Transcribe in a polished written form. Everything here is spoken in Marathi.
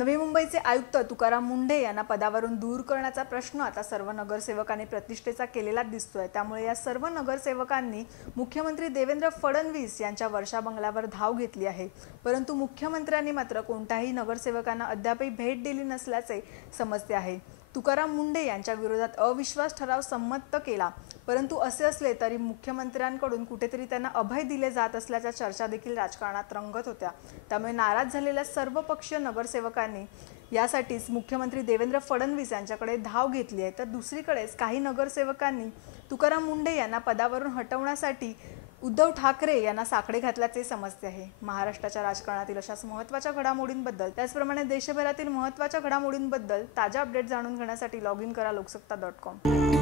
नवी मुंबईचे आयुक्त तुकाराम मुंढे यांना पदावरून दूर करण्याचा प्रश्न आता सर्व नगरसेवकांनी प्रतिष्ठेचा केलेला दिसतोय। त्यामुळे या सर्व नगरसेवकांनी मुख्यमंत्री देवेंद्र फडणवीस यांच्या वर्षा बंगल्यावर धाव घेतली आहे। परंतु मुख्यमंत्र्यांनी मात्र कोणत्याही नगरसेवकांना अद्यापही भेट दिली नसल्याचे समजते आहे। तुकाराम मुंढे यांच्या विरोधात अविश्वास ठराव संमत केला, परंतु असे असले तरी मुख्यमंत्र्यांकडून कुठेतरी त्यांना अभय दिले जात असल्याच्या चर्चा देखील राजकारणात रंगत होत्या। त्यामुळे नाराज झालेल्या सर्वपक्षीय नगरसेवकांनी यासाठीच मुख्यमंत्री देवेंद्र फडणवीस यांच्याकडे धाव घेतली आहे। तर दुसरीकडेच काही नगरसेवकांनी तुकाराम मुंढे यांना पदावरून हटवण्यासाठी उद्धव ठाकरे यांना साकडे घातल्याचे समजते आहे। महाराष्ट्राच्या राजकारणातील अशाच महत्त्वाच्या घडामोडींबद्दल त्याचप्रमाणे देशभरातील महत्त्वाच्या घडामोडींबद्दल ताजा अपडेट जाणून घेण्यासाठी लॉग इन करा लोकसत्ता.com।